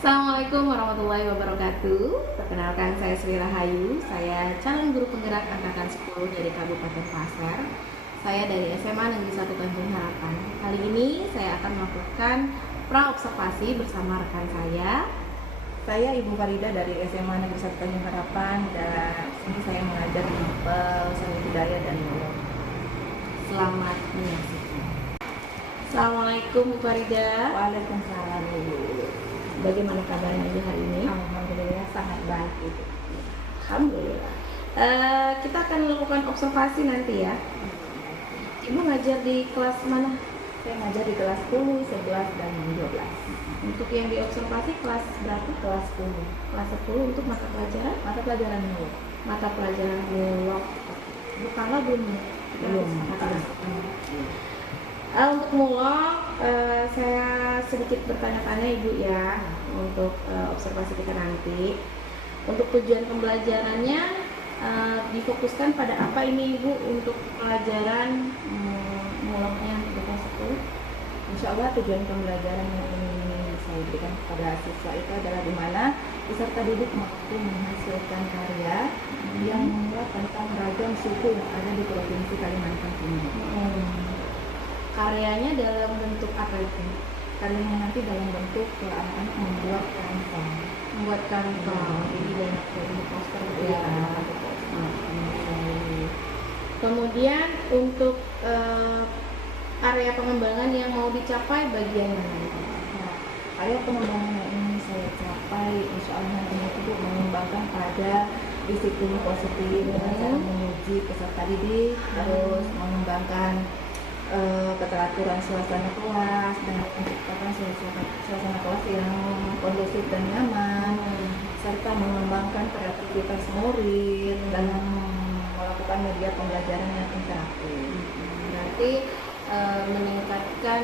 Assalamualaikum warahmatullahi wabarakatuh. Perkenalkan, saya Sri Rahayu. Saya calon guru penggerak angkatan 10 dari Kabupaten Pasir. Saya dari SMA Negeri 1 Tanjung Harapan. Kali ini saya akan melakukan pra-observasi bersama rekan saya. Saya Ibu Farida dari SMA Negeri 1 Tanjung Harapan, dan ini saya mengajar di Seni Budaya dan Nulung. Selamat menyaksikan. Assalamualaikum Bu Farida. Waalaikumsalam Ibu. Bagaimana kabarnya Ibu hari ini? Alhamdulillah sangat baik Ibu. Alhamdulillah. Kita akan melakukan observasi nanti ya. Ibu ngajar di kelas mana? Saya mengajar di kelas 10, 11, dan 12. Untuk yang diobservasi kelas berapa? Kelas 10. Kelas 10 untuk mata pelajaran? Mata pelajaran Nulung. Mata pelajaran mulok. Bukanlah belum. Belum. Untuk mulok, saya sedikit bertanya-tanya Ibu ya untuk observasi kita nanti. Untuk tujuan pembelajarannya difokuskan pada apa ini Ibu untuk pelajaran muloknya di kelas 10? Insya Allah tujuan pembelajaran yang ingin saya berikan kepada siswa itu adalah di mana peserta didik mampu menghasilkan karya yang memuat tentang ragam suku yang ada di Provinsi Kalimantan Timur. Karyanya dalam bentuk apa itu? Karyanya nanti dalam bentuk anak-anak membuat kanva. Membuat kanva, jadi banyak bentuk poster gitu ya. Kemudian untuk area pengembangan yang mau dicapai bagian mana? Nah, area pengembangan yang ingin saya capai, insya Allah nanti itu mengembangkan pada disiplin positif dengan cara menguji peserta didik, terus mengembangkan keteraturan suasana kelas dengan menciptakan suasana kelas yang kondusif dan nyaman, serta mengembangkan kreativitas murid dalam melakukan media pembelajaran yang interaktif. Berarti meningkatkan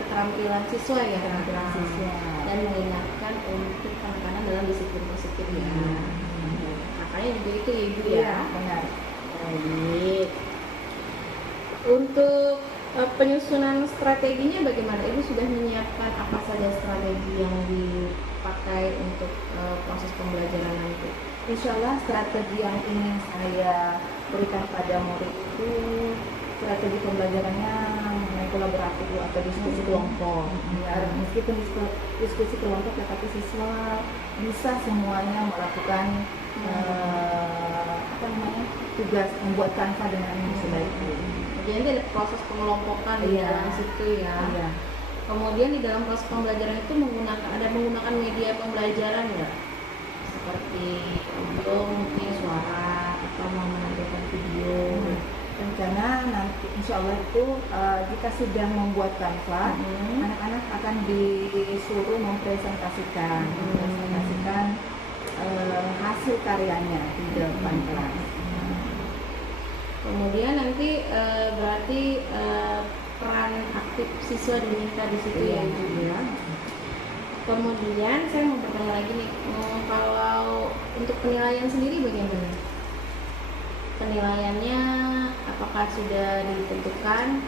keterampilan siswa ya, Keterampilan siswa dan mengingatkan untuk penekanan dalam disiplin positif ya. Makanya juga itu ya Ibu ya. Iya, benar. Baik. Untuk penyusunan strateginya bagaimana? Ibu sudah menyiapkan apa saja strategi yang dipakai untuk proses pembelajaran nanti? Insya Allah strategi yang ingin saya berikan pada murid itu strategi pembelajarannya mengenai kolaboratif atau diskusi kelompok. Biar meskipun diskusi kelompok, tetapi siswa bisa semuanya melakukan tugas membuat kanva dengan sebaik mungkin. Jadi ada proses pengelompokan di dalam situ ya. Iya. Kemudian di dalam proses pembelajaran itu menggunakan media pembelajaran nggak? Seperti audio, mungkin suara, atau mau menampilkan video. Rencana nanti insya Allah itu jika sudah membuat kanva, anak-anak akan disuruh mempresentasikan hasil karyanya di depan kelas. Kemudian nanti berarti peran aktif siswa diminta di situ ya Ibu ya. Kemudian saya mau bertanya lagi nih, kalau untuk penilaian sendiri bagaimana? Penilaiannya apakah sudah ditentukan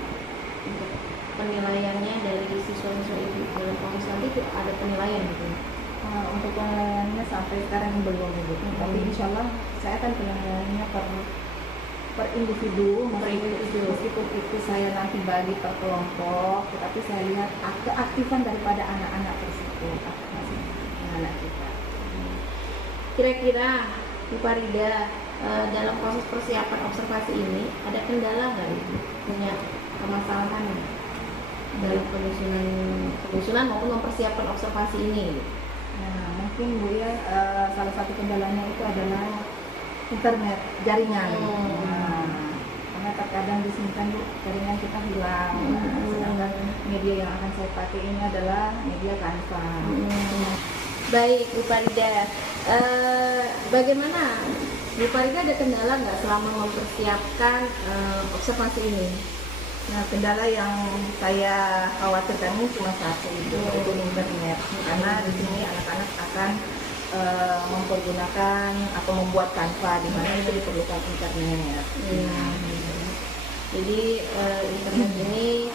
untuk penilaiannya dari siswa-siswa Ibu dalam proses nanti itu ada penilaian gitu? Untuk penilaiannya sampai sekarang belum Ibu, tapi insya Allah saya akan penilaiannya per individu, meskipun itu saya nanti bagi per kelompok, tetapi saya lihat keaktifan daripada anak-anak tersebut, anak kita. Kira-kira Bu Farida dalam proses persiapan observasi ini ada kendala nggak Ibu? Punya permasalahan nggak dalam penyusunan maupun mempersiapkan observasi ini? Nah, mungkin Bu ya, salah satu kendalanya itu adalah internet, jaringan. Karena terkadang di sini kan Bu, jaringan kita hilang. Sedangkan media yang akan saya pakai ini adalah media kanva. Baik Bu Farida, bagaimana Bu Farida, ada kendala nggak selama mempersiapkan observasi ini? Nah, kendala yang saya khawatirkan ini cuma satu, itu internet. Karena di sini anak-anak akan mempergunakan atau membuat kanva, di mana itu diperlukan internet. Jadi internet ini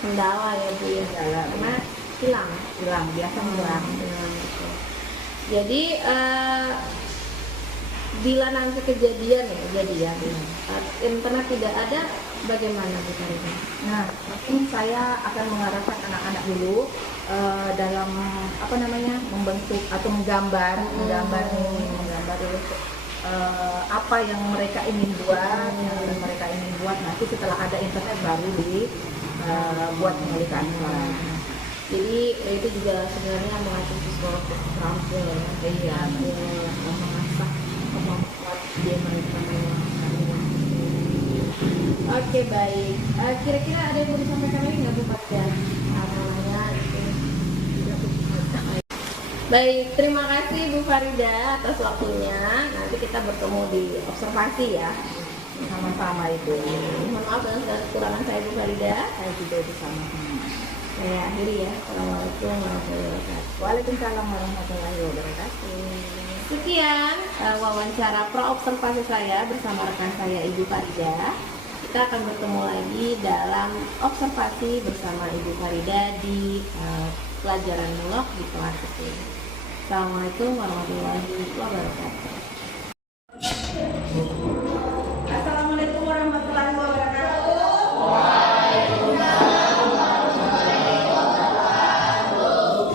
kendala ya Bu ya, karena hilang. hilang, biasa hilang. Hilang, gitu. Jadi bila nanti kejadian internet tidak ada, bagaimana Bu Farida? Nah, mungkin saya akan mengarahkan anak-anak dulu dalam apa namanya, membentuk atau menggambar dulu apa yang mereka ingin buat, nanti setelah ada internet baru buat pengalihan. Jadi itu juga sebenarnya mengatur psikologis terampil ya. Iya, Mengasah kemampuan dia mereka menguasai. Oke, baik. Kira-kira ada yang mau disampaikan lagi nggak Bu Farida? Namanya itu. Baik, terima kasih Bu Farida atas waktunya. Nanti kita bertemu di observasi ya. Sama-sama itu. Mohon maaf dengan segala kekurangan saya Bu Farida. Saya juga bersama. Saya akhiri ya. Assalamualaikum warahmatullahi wabarakatuh. Waalaikumsalam warahmatullahi wabarakatuh. Sekian wawancara pro-observasi saya bersama rekan saya Ibu Farida. Kita akan bertemu lagi dalam observasi bersama Ibu Farida di pelajaran mulok di kelas 10. Assalamualaikum warahmatullahi wabarakatuh. Assalamualaikum warahmatullahi wabarakatuh.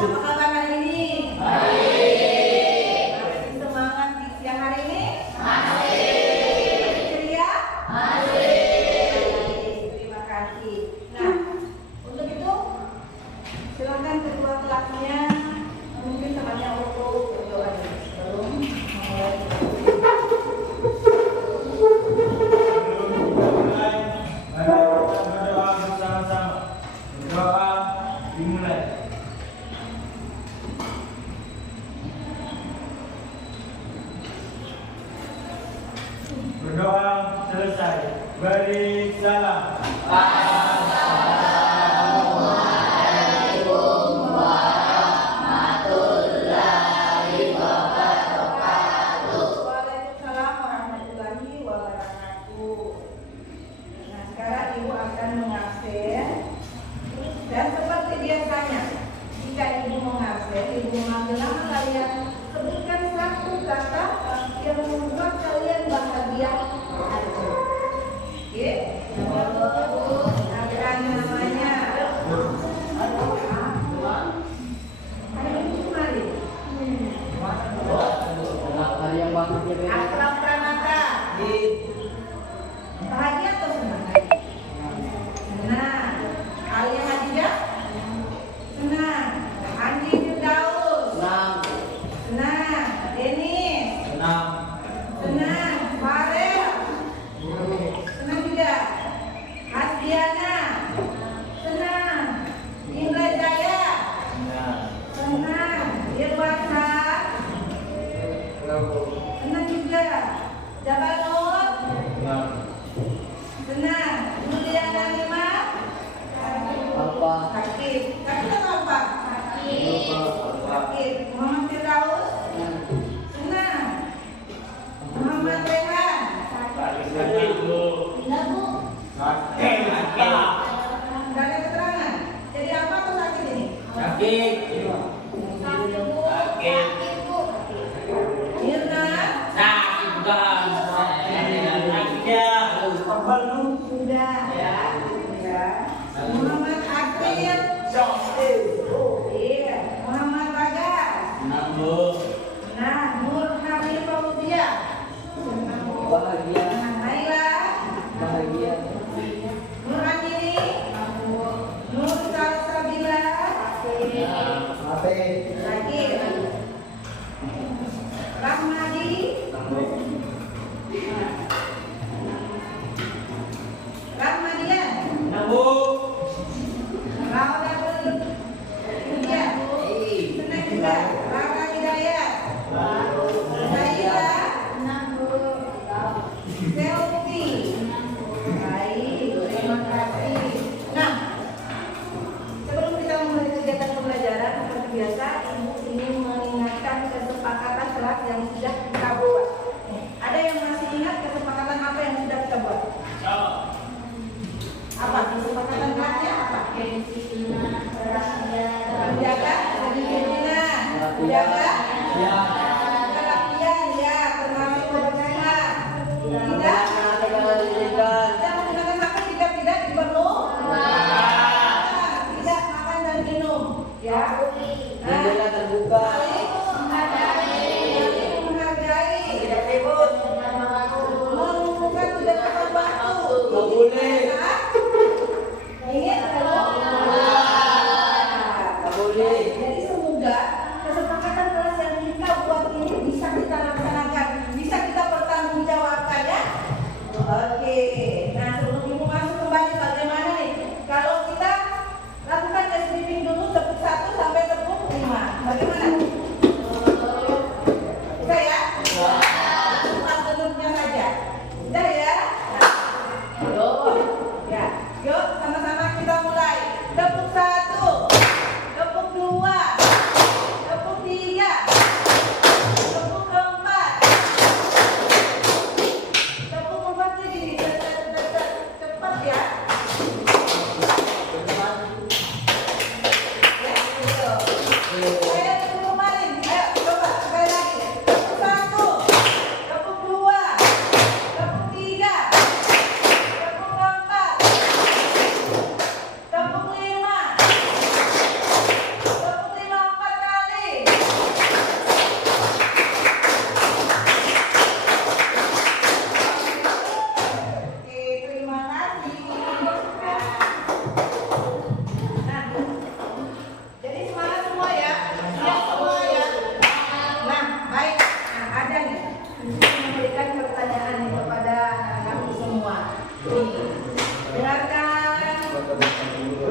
Apa kabar hari ini? Baik. Masih semangat di siang hari ini? Masih. Ceria? Masih. Terima kasih. Nah, untuk itu silakan ketua kelasnya mungkin temannya untuk berdoa sebelum memulai. Berdoa selesai. Beri salam. Waalaikumsalam warahmatullahi wabarakatuh. Nah, sekarang Ibu akan mengabsen. Dan seperti biasanya, jika Ibu mengabsen, Ibu mengambil nama kalian, sebutkan satu kata yang membuat kalian bahagia hari ini. Oke? Akan namanya. Akram Pranata. Bahagia atau senang? Senang. Alia Hadidah? Senang. Andi Firdaus? Senang. Denis? Senang. Farel? Senang juga. Hasbiana? Senang. Indra Jaya? Senang. Irwansa? Senang juga. Jabal Nur? Senang. Juliana Lima? Sakit. Sakit atau apa? Sakit. Muhammad Firdaus? Senang. Muhammad Rehan? Tidak, Bu. Tidak ada keterangan. Jadi apa atau sakit ini? Sakit, Bu. Mirna? Sudah. Ya. Muhammad Akhir? Iya. Muhammad Bagas? Nah, Nur Hamid Fauzia? Naila? Nur Anjini? Nur Salsabila? Lagi? Rahmadi? Rahmadian? Raudatul Hidayah? Senang juga. Rauda Hidayah? Zaira?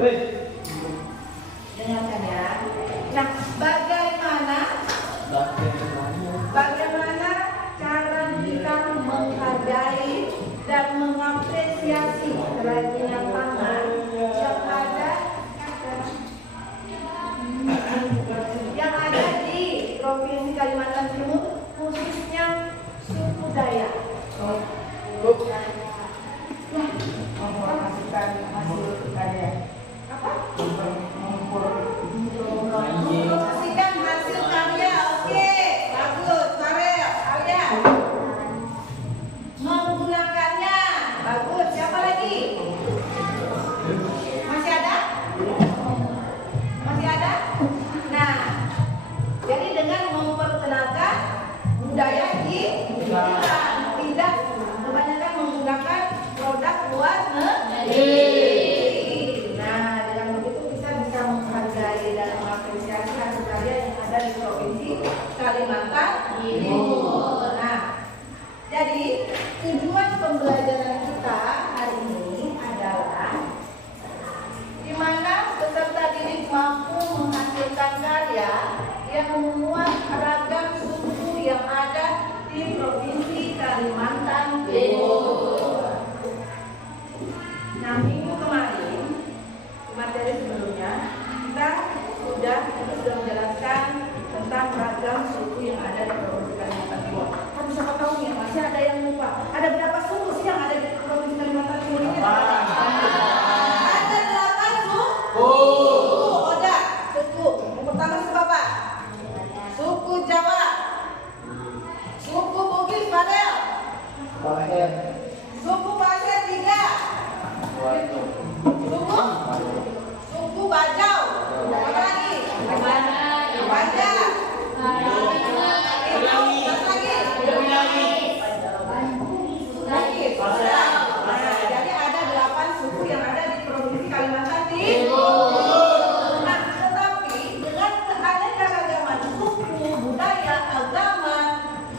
Dengarkan ya. Nah, bagaimana cara kita menghargai dan mengapresiasi kerajinan tangan yang ada di Provinsi Kalimantan Timur, khususnya suku Dayak. Mempromosikan hasil karya. Oke, bagus. Farel, Alia. Menggunakannya. Bagus. Siapa lagi? Masih ada? Masih ada? Nah, jadi dengan memperkenalkan budaya di tidak kebanyakan menggunakan produk luar negeri. Nah, dengan begitu kita bisa menghargai dan mengapresiasi hasil karya yang ada di Provinsi Kalimantan Timur. Nah, jadi tujuan pembelajaran kita hari ini adalah di mana peserta didik mampu menghasilkan karya yang memuat ragam suku yang ada di Provinsi Kalimantan Timur. Nah, minggu kemarin, materi sebelumnya, kita sudah menjelaskan tentang ragam suku yang ada di Provinsi Kalimantan Timur. Tapi siapa tahu nih, masih ada yang lupa. Ada berapa suku sih yang ada di Provinsi Kalimantan Timur ini? Ada 8 suku. Oda, suku. Yang pertama suku apa? Suku Jawa. Suku Bugis, Padel. Suku Pasir 3. Suku Bajau. Apa lagi? Bajau. Jadi ada 8 suku yang ada di Provinsi Kalimantan Timur. Nah, tetapi dengan keanekaragaman suku, budaya, agama,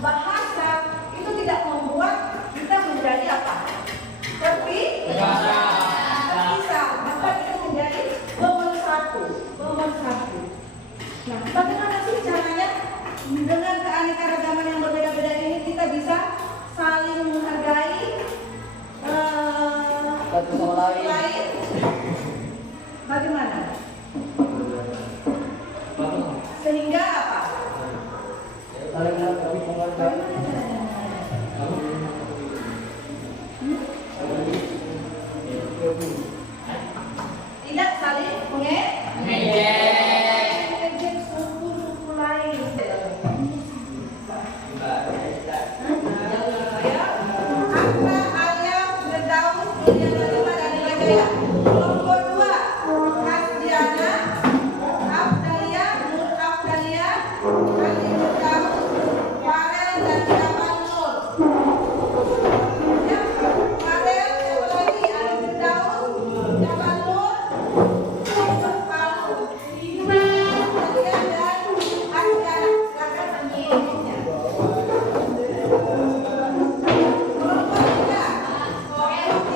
bahasa itu tidak membuat kita menjadi apa? Terpisah. Maka itu menjadi pemersatu. Nah, bagaimana sih caranya dengan keanekaragaman yang berbeda-beda ini kita bisa saling menghargai suku lain? Bagaimana? Sehingga apa? Tidak saling mengejek suku lain. Akta, ayam, Firdaus, Dunia Kelima, dan Nilai. Nomor 2, Hasdiana, Abdalia, Nur Abdalia, Ali Firdaus, Farel, dan Jaman Nur. Ya, Farel, siapa lagi? Ali Firdaus, Jaman Nur, Palu, Abdalia, dan Hasdiana. Silakan menyiapkannya. Nomor 3,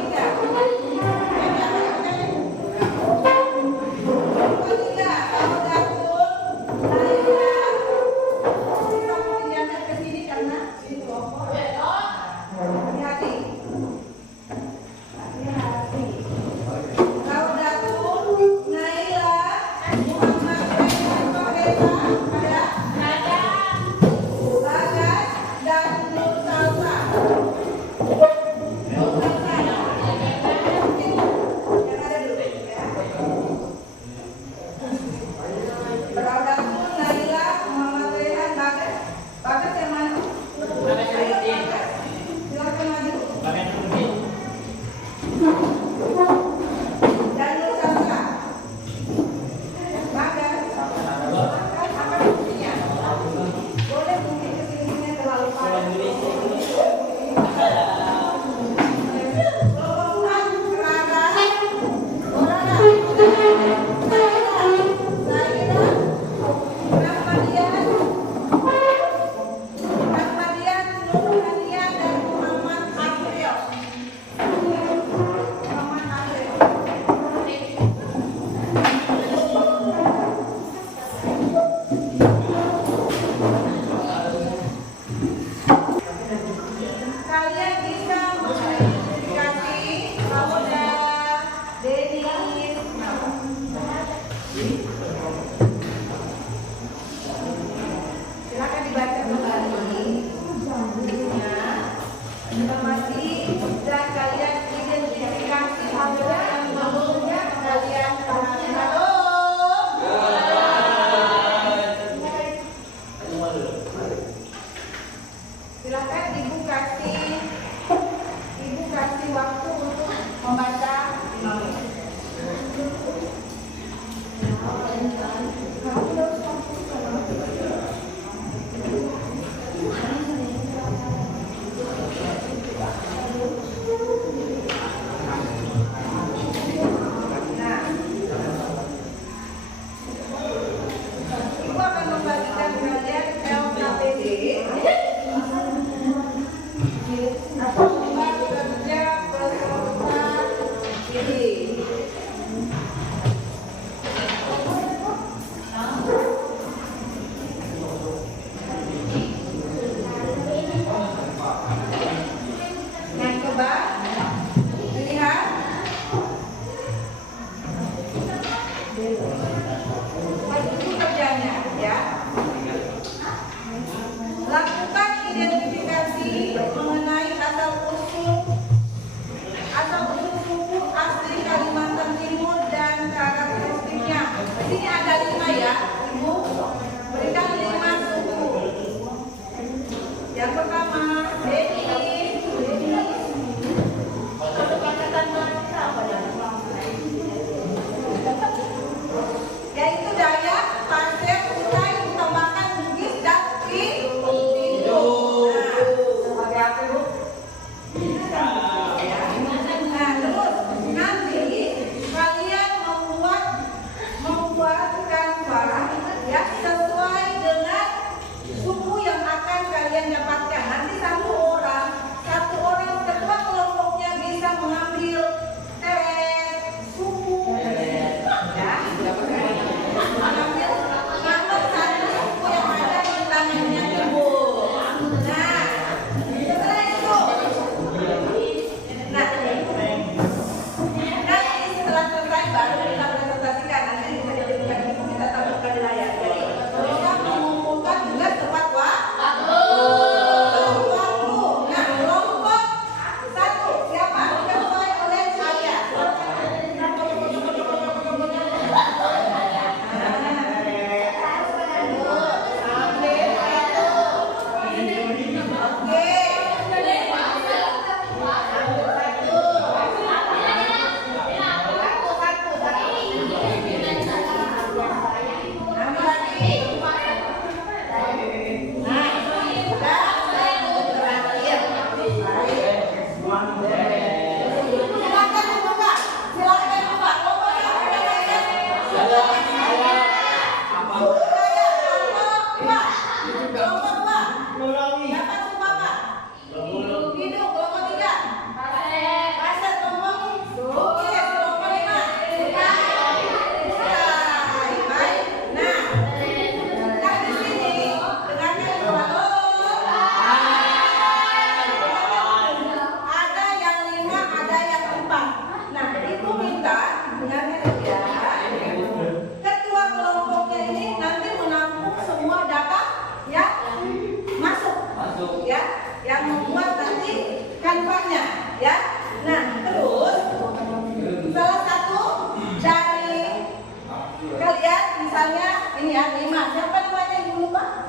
Misalnya ini ya 5. Siapa namanya ibu lupa?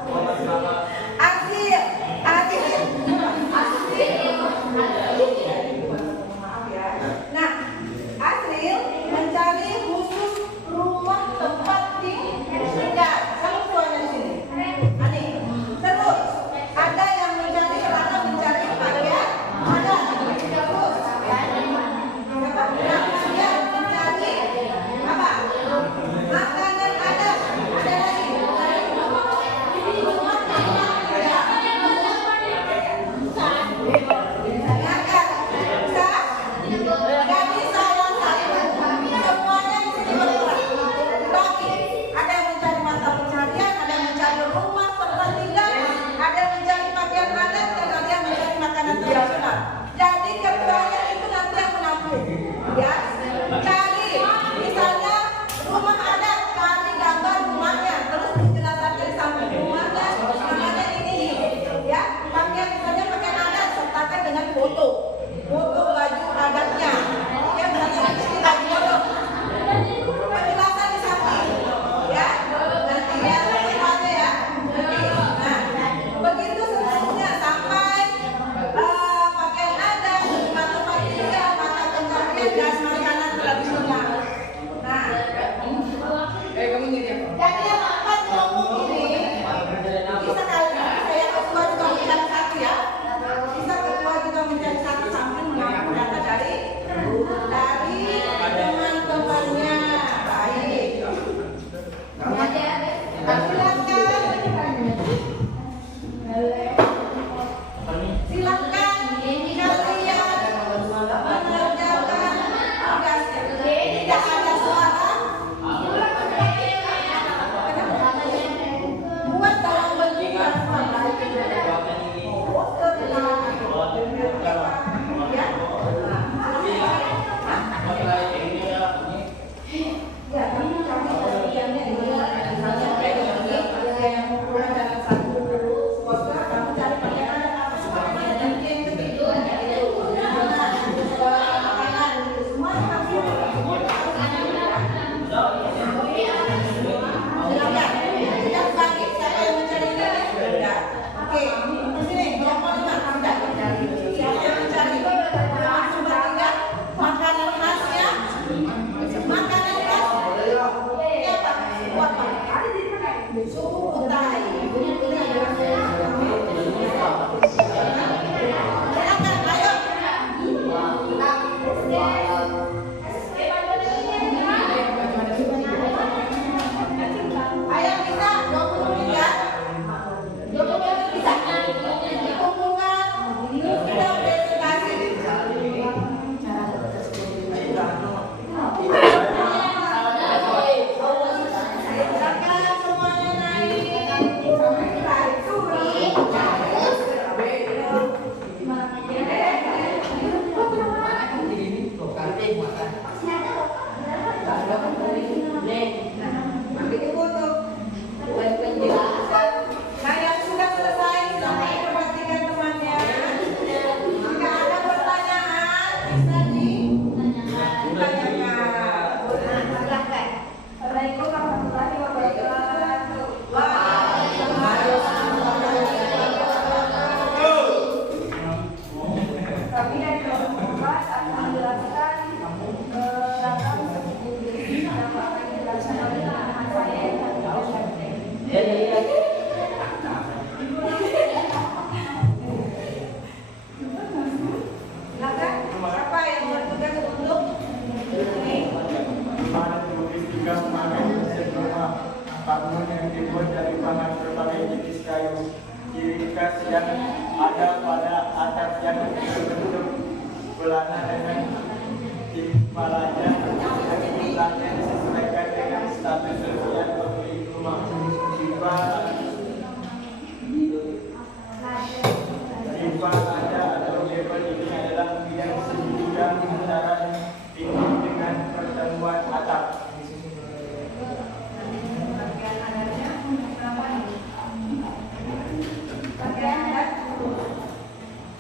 Asil. Maaf ya. Nah, Asil mencari khusus rumah tempat tinggal. Kamu tuanya di sini. Ani. Terus ada yang mencari celana, mencari pakaian. Ada. Terus siapa? Dia mencari apa? Makanan ada. Ada lagi. Rumah tinggal. Jadi salah satu semuanya di sini bergerak. Dibagi. Ada yang mencari mata pencarian, ada yang mencari rumah tempat tinggal, ada yang mencari pakaian adat, dan ada yang mencari makanan tradisional. Jadi keduanya itu nanti yang menampung. Ya, cari misalnya rumah adat, cari gambar rumahnya, terus penjelasan di samping rumahnya, namanya ini. Ya, pakaian misalnya pakaian adat sertakan dengan foto baju adatnya. Ya, misalnya di sini lagi foto. Penjelasan di samping. Ya, nanti ya semuanya ya. Nah, begitu seterusnya sampai pakaian adat, tempat tinggal, mata pencarian dan makanan tradisional. Nah, jadi yang akan ngomong ini bisa kali saya ketua juga mencari satu ya. Bisa ketua juga mencari satu sambil menampung data dari teman-temannya. Baik. Silakan kalian mengerjakan tugasnya. Tidak ada suara. Buat dalam bentuk makanan khasnya, makanan khas ini apa? Buat apa? Suhu utai. Silakan, ayo. Ayo bisa 20 menit ya. 20 menit bisa. Dikumpulkan. Kita presentasi. Silakan semuanya naik. Nah, yang sudah selesai silakan perhatikan temannya. Jika ada pertanyaan bisa ditanyakan. Assalamualaikum warahmatullahi wabarakatuh. Kami dari kelompok 4 akan menjelaskan rangkaian subjek yang akan dijelaskan oleh teman saya yang silakan. Siapa yang bertugas untuk ini? Tugas mengatur rumah bangun yang dibuat dari bahan berbagai jenis kayu. Ciri khas yang ada pada atap yang berbentuk belana dengan timbalannya dan jumlahnya disesuaikan dengan status sosial pemilik rumah. Tiba ada atau label ini adalah bidang segitiga antara dinding dengan pertemuan atap.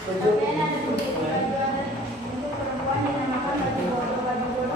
Untuk perempuan dinamakan baju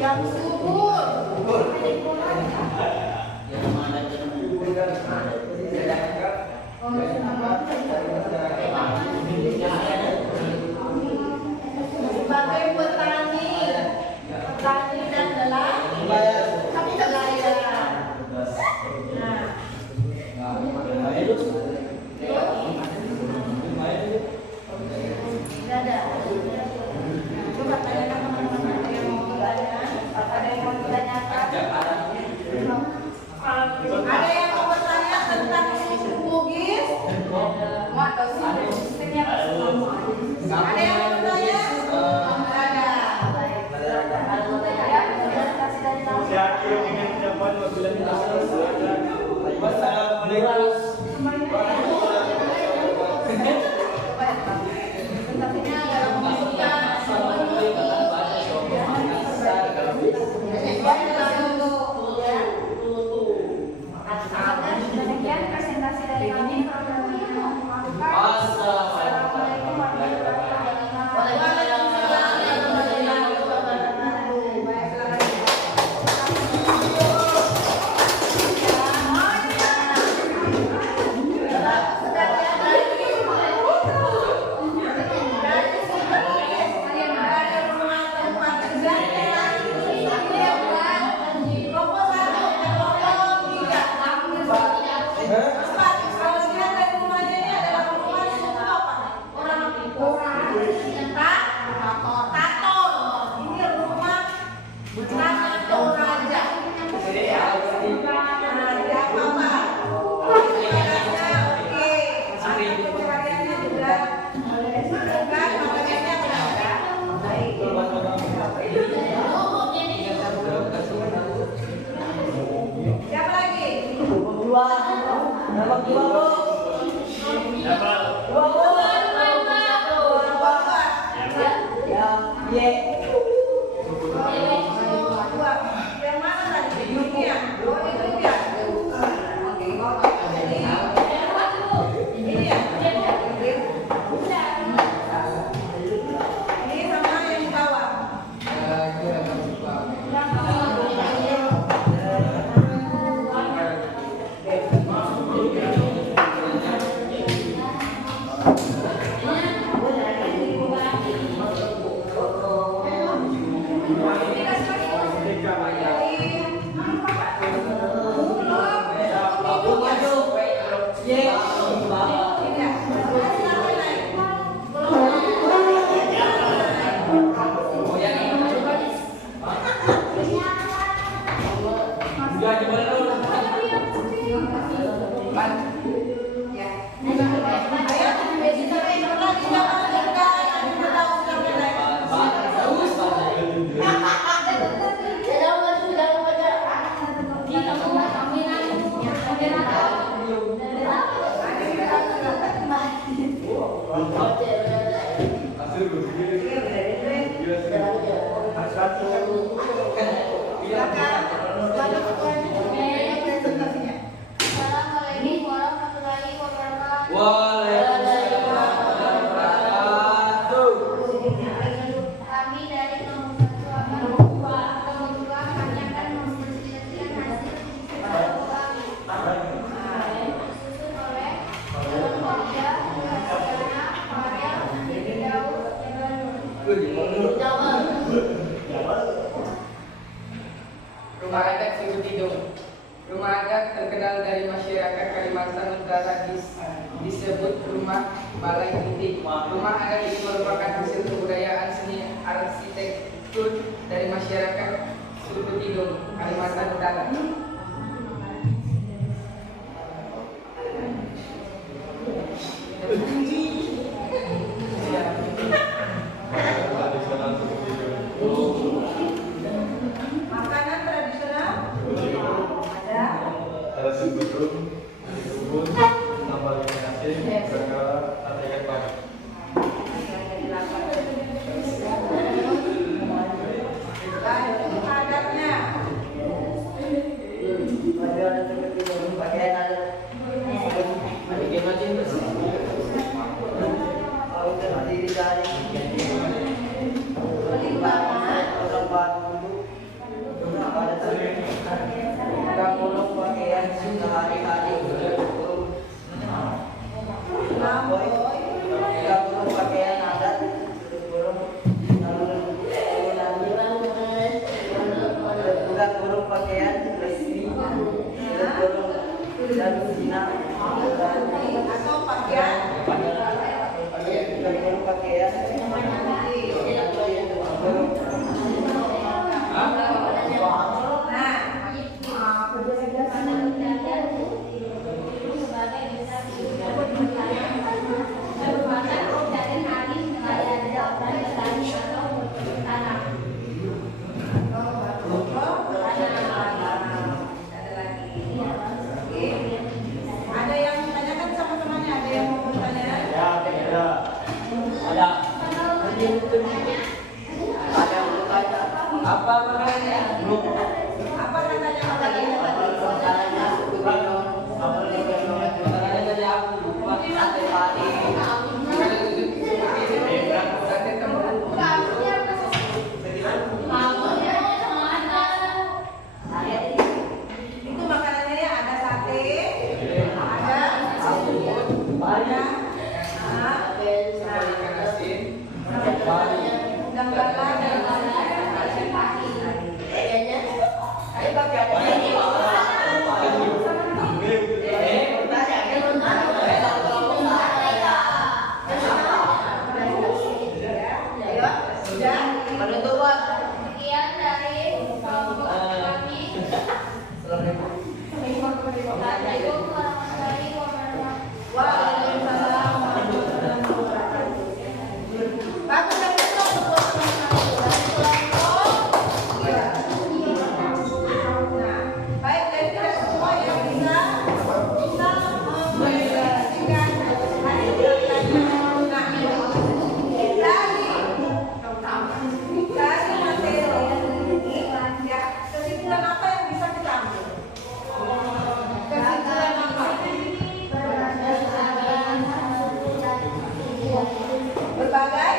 yang subur. Sebagai petani dan nelayan. Coba tanyakan teman-teman ada yang mau bertanya, ada yang mau ditanyakan. Ada yang mau bertanya tentang suku Bugis? Ada yang mau bertanya? Saya akhir ingin mengucapkan wabillahi taufiq. Wassalamualaikum. Demikian presentasi dari kami. Assalamualaikum warahmatullahi Siapa lagi? Yang mana tadi? Ini ya? Oh, itu ya? Ini ya? Ini sama yang di bawah. Assalamualaikum warahmatullahi wabarakatuh. Kami dari nomor 1 akan nomor 2 kami akan mempresentasikan hasil riset kami. Disusun oleh Korea, Farel, Rumah adat Suku Tidung. Rumah adat terkenal dari masyarakat Kalimantan Utara disebut rumah Balai Titik. Rumah adat ini merupakan hasil kebudayaan seni arsitektur dari masyarakat Suku Tidung, Kalimantan Utara. Makanan tradisional ada. Ada sebelum disebut tambah nasi segala ada yang banyak. Adatnya Apa makanannya? Apa katanya makanannya tadi? Makanannya suku gendong. Makanannya tadi aku lupa. Sate padi. Sate tempur. Itu makanannya ya, ada sate, ada Ikan asin. udang bakar dan Sekian dari kelompok kami. Assalamualaikum warahmatullahi wabarakatuh. Waalaikumsalam warahmatullahi wabarakatuh. Bagus dan betul buat teman-teman kelompok. Nah, baik dari kita semua yang bisa mengintegrasikan hari ini. Nah, dari materi ini ya, kesimpulan apa yang bisa kita ambil? Kesimpulan apa? Berbagai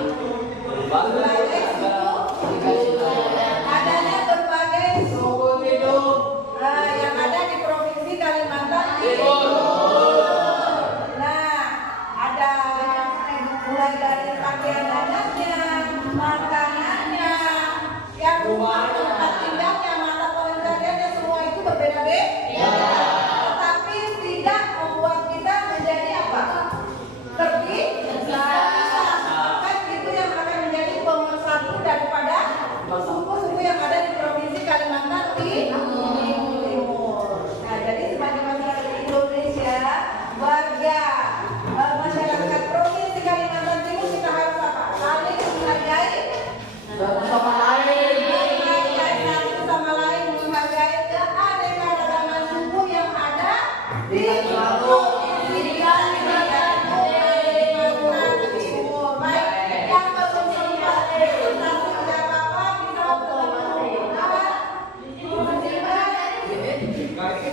suku, adanya berbagai suku yang ada di provinsi Kalimantan Timur. Nah, ada mulai dari pakaian adatnya, makanannya, yang rumah tempat tinggalnya, mata pencahariannya, semua itu berbeda-beda. Tetapi tidak membuat kita menjadi apa? Terpisah. Kan itu yang akan menjadi pemersatu daripada suku-suku yang ada di provinsi Kalimantan Timur. Nah, jadi sebagai masyarakat Indonesia, warga masyarakat provinsi Kalimantan Timur, kita harus apa? Saling menghargai satu sama lain, menghargai keanekaragaman suku yang ada di provinsi Kalimantan Timur. Baik, yang belum sempat presentasi tidak apa-apa,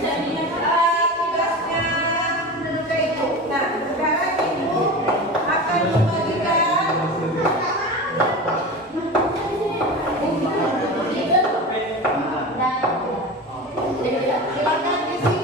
bisa tugasnya ke Ibu. Nah, sekarang Ibu akan membagikan silakan isi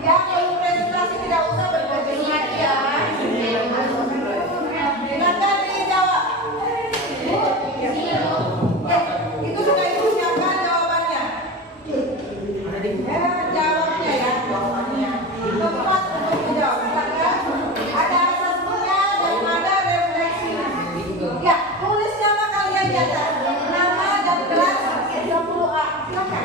yang belum presentasi tidak usah berbaju lagi ya. Silakan dijawab. Itu sudah Ibu siapkan jawabannya. Jawabnya ya. Tempat untuk menjawab. Silakan. Ada asesmennya dan ada refleksi. Ya, tulis nama kalian di atas. Nama dan kelas 10A. Silakan.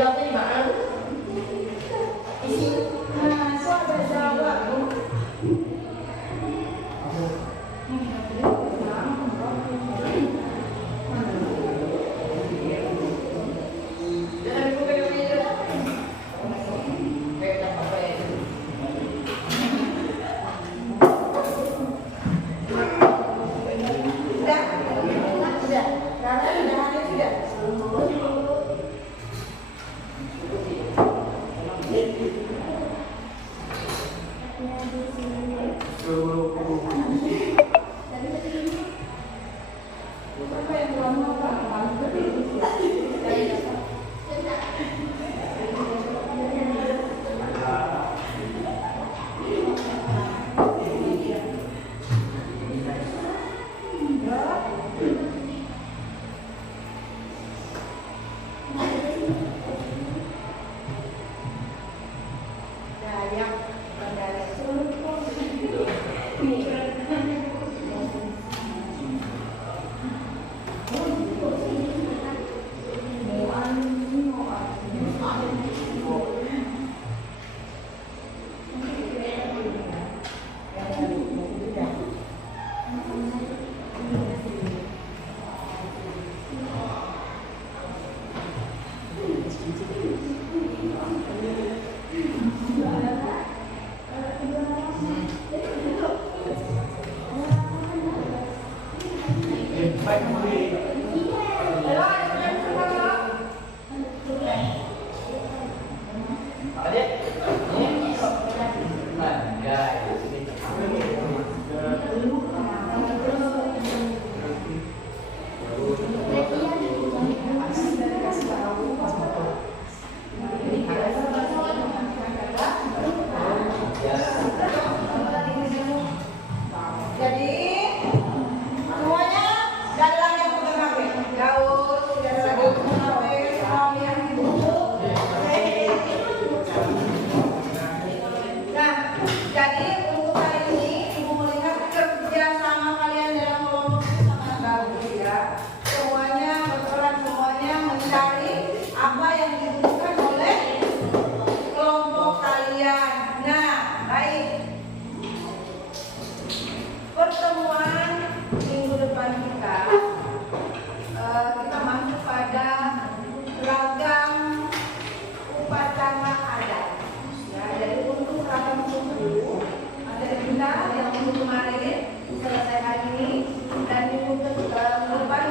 jawabnya di mana? Nah, itu ada jawab. Sudah? Sudah. Rara sudah ada sudah. Jadi semuanya gak ada lagi yang pegang HP. Gaus, gak ada lagi yang pegang HP. Semua yang dibuku. Nah, jadi untuk hari ini Ibu melihat kerja sama kalian dalam kelompok itu sangat bagus ya. Semuanya berperan, semuanya mencari apa yang dibutuhkan oleh kelompok kalian. Nah, baik. Pertemuan minggu depan kita masuk pada ragam upacara adat. Ya, jadi untuk ragam suku ada kita yang minggu kemarin selesai hari ini dan minggu depan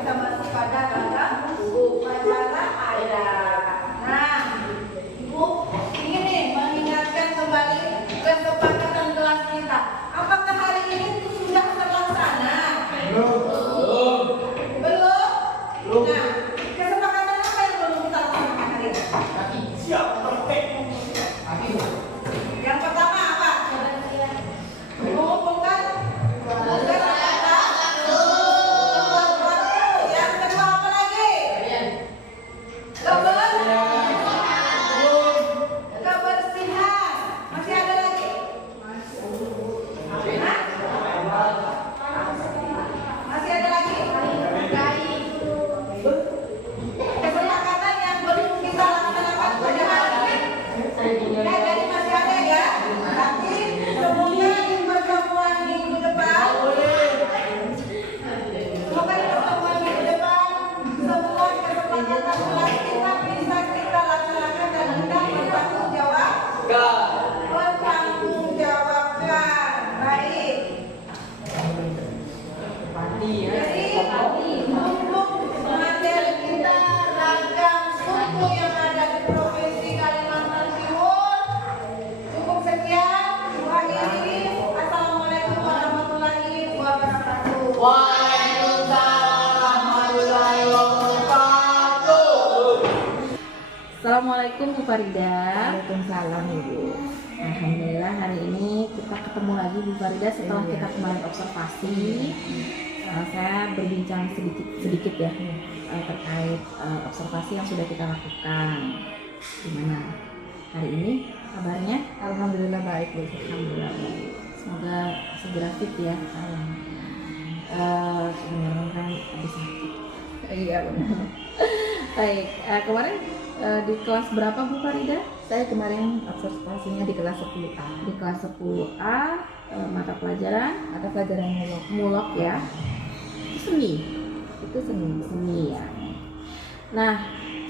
kita masuk pada ragam upacara adat. Nah, Ibu ingin nih mengingatkan kembali kesepakatan kelas kita. Apakah hari ini sudah terlaksana? Belum. Nah, kesepakatan apa yang belum kita laksanakan hari ini? Siap, perfect. Yang pertama apa? Mengumpulkan tugas kata. Yang kedua apa lagi? Kebersihan. Masih ada lagi? Masih ada lagi? Kesepakatan yang belum kita laksanakan pada hari ini. Ya, jadi masih ada ya. Tapi semoga di pertemuan minggu depan, semua kesepakatan kelas kita bisa kita laksanakan dan kita bertanggung jawabkan. Baik. Jadi untuk materi kita ragam suku yang ada di Provinsi Kalimantan Timur cukup sekian. Akhiri. Assalamualaikum warahmatullahi wabarakatuh. Assalamualaikum Bu Farida. Waalaikumsalam Ibu. Alhamdulillah hari ini kita ketemu lagi Bu Farida setelah kita kemarin observasi. Saya berbincang sedikit ya terkait observasi yang sudah kita lakukan. Gimana hari ini kabarnya? Alhamdulillah baik Bu. Alhamdulillah baik. Semoga segera fit ya. Sebenarnya kan habis sakit. Iya benar. Baik, kemarin di kelas berapa Bu Farida? Saya kemarin observasinya di kelas 10A. Di kelas 10A, mata pelajaran Ada pelajaran mulok ya. Itu seni. itu seni. Ya. Nah,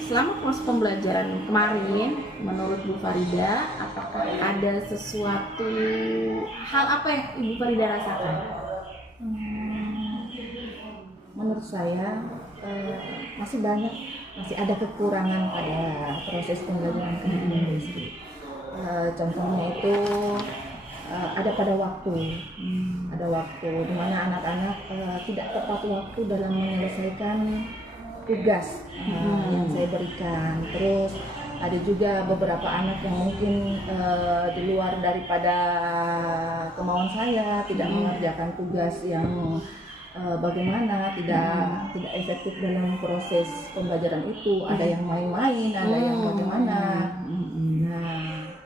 selama proses pembelajaran kemarin, menurut Bu Farida, apakah ada sesuatu hal apa yang Ibu Farida rasakan? Menurut saya masih ada kekurangan pada proses pembelajaran kemarin. Contohnya itu ada pada waktu, di mana anak-anak tidak tepat waktu dalam menyelesaikan tugas yang saya berikan. Terus ada juga beberapa anak yang mungkin di luar daripada kemauan saya, tidak mengerjakan tugas yang bagaimana, tidak efektif dalam proses pembelajaran itu. Ada yang main-main, ada yang bagaimana. Nah,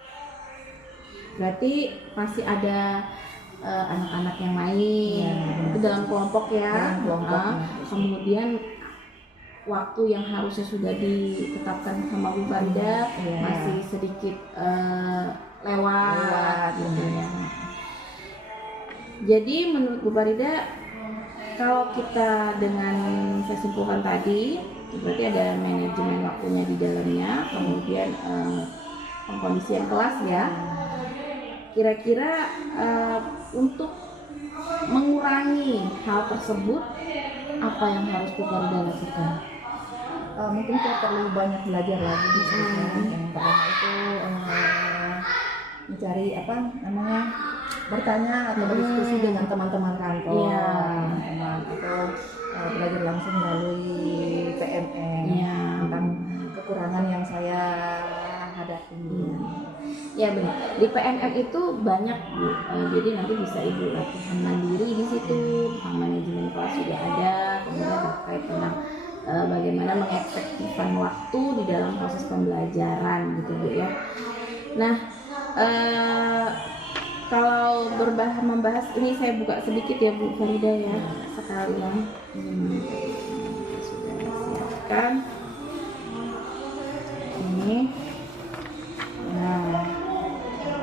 berarti pasti ada anak-anak yang main itu dalam kelompok ya. Dalam kelompok. Kemudian waktu yang harusnya sudah ditetapkan sama Bu Farida masih sedikit lewat gitu ya. Jadi menurut Bu Farida, kalau kita dengan saya simpulkan tadi, berarti ada manajemen waktunya di dalamnya, kemudian pengkondisian kelas ya. Kira-kira untuk mengurangi hal tersebut, apa yang harus Bu Farida lakukan? Mungkin kita perlu banyak belajar lagi di sini. Yang pertama itu mencari bertanya atau berdiskusi dengan teman-teman kantor, atau belajar langsung melalui PMM tentang kekurangan yang saya hadapi. Ya benar. Di PNM itu banyak Bu. Jadi nanti bisa Ibu latihan mandiri di situ. Tentang manajemen kelas juga ada. Kemudian terkait tentang bagaimana mengefektifkan waktu di dalam proses pembelajaran gitu Bu ya. Nah, kalau membahas ini saya buka sedikit ya Bu Farida ya sekalian. Sudah siapkan. Ini. Nah,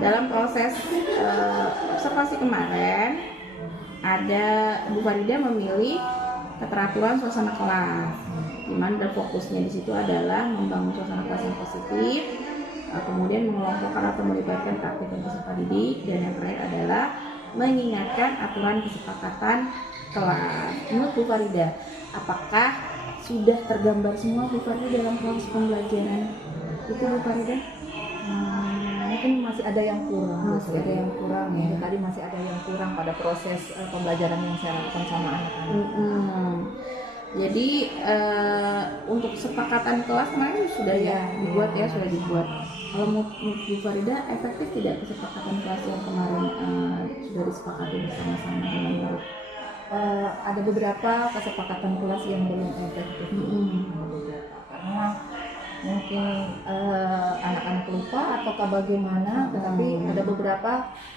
dalam proses observasi kemarin ada Bu Farida memilih keteraturan suasana kelas, di mana fokusnya di situ adalah membangun suasana kelas yang positif, kemudian mengelompokkan atau melibatkan keaktifan peserta didik, dan yang terakhir adalah mengingatkan aturan kesepakatan kelas. Menurut Bu Farida, apakah sudah tergambar semua Bu Farida dalam proses pembelajaran itu Bu Farida? Mungkin masih ada yang kurang. Ya. Tadi masih ada yang kurang pada proses pembelajaran yang saya lakukan sama anak-anak. Jadi untuk kesepakatan kelas kemarin sudah dibuat. Kalau menurut Bu Farida, efektif tidak kesepakatan kelas yang kemarin sudah disepakati bersama-sama dengan baik? Ada beberapa kesepakatan kelas yang belum efektif. Karena mungkin anak-anak lupa ataukah bagaimana, tetapi ada beberapa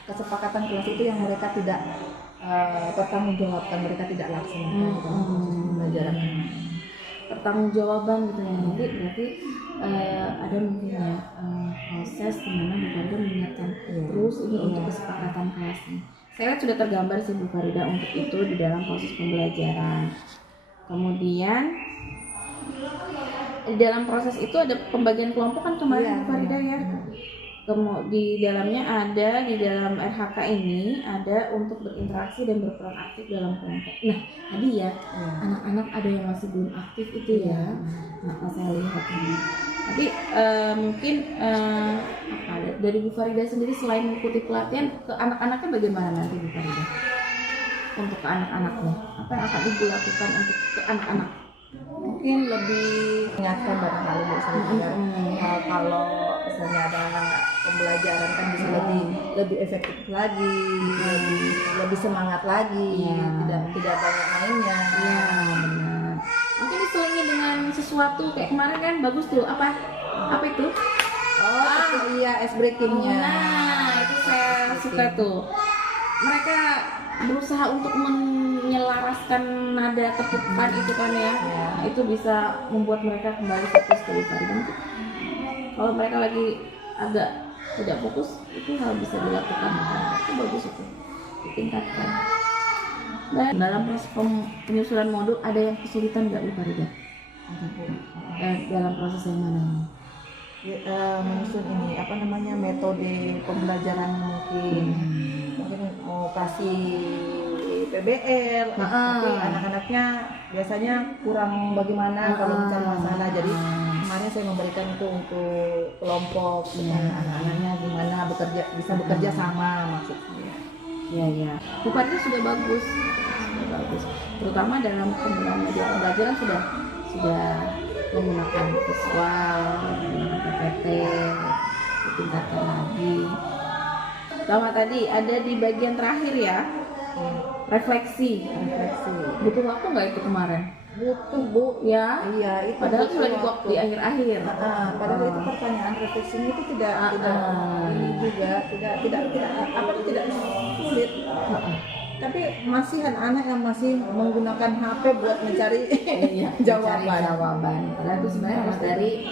kesepakatan kelas itu yang mereka tidak pertanggungjawabkan, mereka tidak laksanakan dalam proses pembelajaran. Pertanggungjawaban gitu ya, nanti berarti ada mungkin ya proses di mana Bu Farida mengingatkan terus ini untuk kesepakatan kelas nih. Saya lihat sudah tergambar sih Bu Farida untuk itu di dalam proses pembelajaran. Kemudian di dalam proses itu ada pembagian kelompok kan kemarin Bu Farida ya. Di dalamnya ada, di dalam RHK ini ada untuk berinteraksi dan berperan aktif dalam kelompok. Nah tadi ya anak-anak ada yang masih belum aktif itu ya. Saya lihat ini. Tapi mungkin dari Bu Farida sendiri selain mengikuti pelatihan, ke anak-anaknya bagaimana nanti Bu Farida? Untuk ke anak-anaknya, apa yang akan Ibu lakukan untuk ke anak-anak? Mungkin lebih mengingatkan barangkali Bu Farida, kalau misalnya ada pembelajaran kan bisa lebih efektif lagi, lebih semangat lagi, tidak banyak mainnya. Iya benar. Mungkin diselingi dengan sesuatu kayak kemarin kan bagus tuh apa itu? Ice breakingnya. Nah itu saya suka tuh. Mereka berusaha untuk menyelaraskan nada tepukan itu kan ya. Itu bisa membuat mereka kembali fokus ke Bu Farida. Kalau mereka lagi agak tidak fokus, itu hal bisa dilakukan. Itu bagus itu, ditingkatkan. Dan dalam proses penyusunan modul ada yang kesulitan nggak Bu Farida? Dalam proses yang mana? Menyusun ini apa namanya metode pembelajaran mungkin mau kasih PBL tapi anak-anaknya biasanya kurang bagaimana kalau mencari masalah. Jadi kemarin saya memberikan itu untuk kelompok supaya anak-anaknya gimana bisa bekerja sama maksudnya. Ya. Bu Farida sudah bagus, terutama dalam penggunaan media pembelajaran sudah menggunakan visual, menggunakan PPT, ditingkatkan lagi. Sama tadi ada di bagian terakhir ya, refleksi. Butuh waktu nggak itu kemarin? Butuh Bu. Ya. Iya itu. Padahal butuh sudah waktu. di akhir-akhir. Padahal itu pertanyaan refleksinya itu tidak ini juga tidak sulit. Tapi masih anak-anak yang masih menggunakan HP buat mencari jawaban. Padahal itu sebenarnya harus dari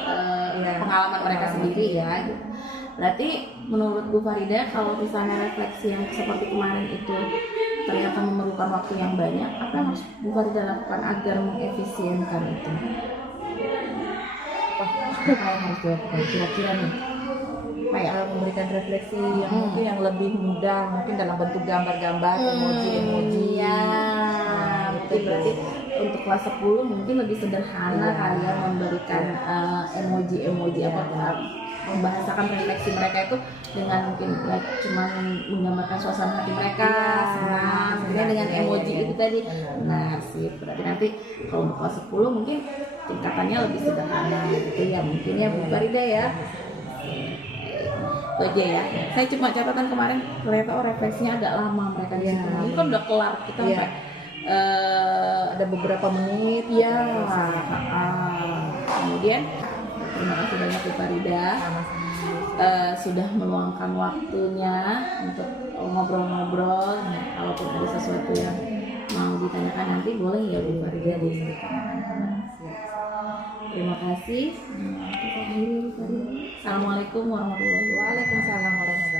pengalaman mereka sendiri ya. Berarti menurut Bu Farida kalau misalnya refleksi yang seperti kemarin itu ternyata memerlukan waktu yang banyak, apa yang harus Bu Farida lakukan agar mengefisienkan itu? Apa yang harus dilakukan kira-kira nih? Kayak memberikan refleksi yang mungkin yang lebih mudah, mungkin dalam bentuk gambar-gambar, emoji. Ya, mungkin berarti untuk kelas 10 mungkin lebih sederhana kalian memberikan emoji membahasakan refleksi mereka itu dengan mungkin ya cuma menggambarkan suasana hati mereka senang, kemudian dengan emoji itu tadi. Nah sih berarti nanti kalau untuk kelas 10 mungkin tingkatannya lebih sederhana gitu ya mungkin ya Bu Farida ya. Itu aja ya. Saya cuma catatan kemarin ternyata refleksinya agak lama mereka di situ. Ini kan udah kelar kita sampai ada beberapa menit. Ya. Kemudian terima kasih banyak Bu Farida sudah meluangkan waktunya untuk ngobrol-ngobrol. Nah, kalaupun ada sesuatu yang mau ditanyakan nanti boleh ya Bu Farida ditanyakan. Terima kasih. Assalamualaikum warahmatullahi wabarakatuh. Waalaikumsalam warahmatullahi wabarakatuh.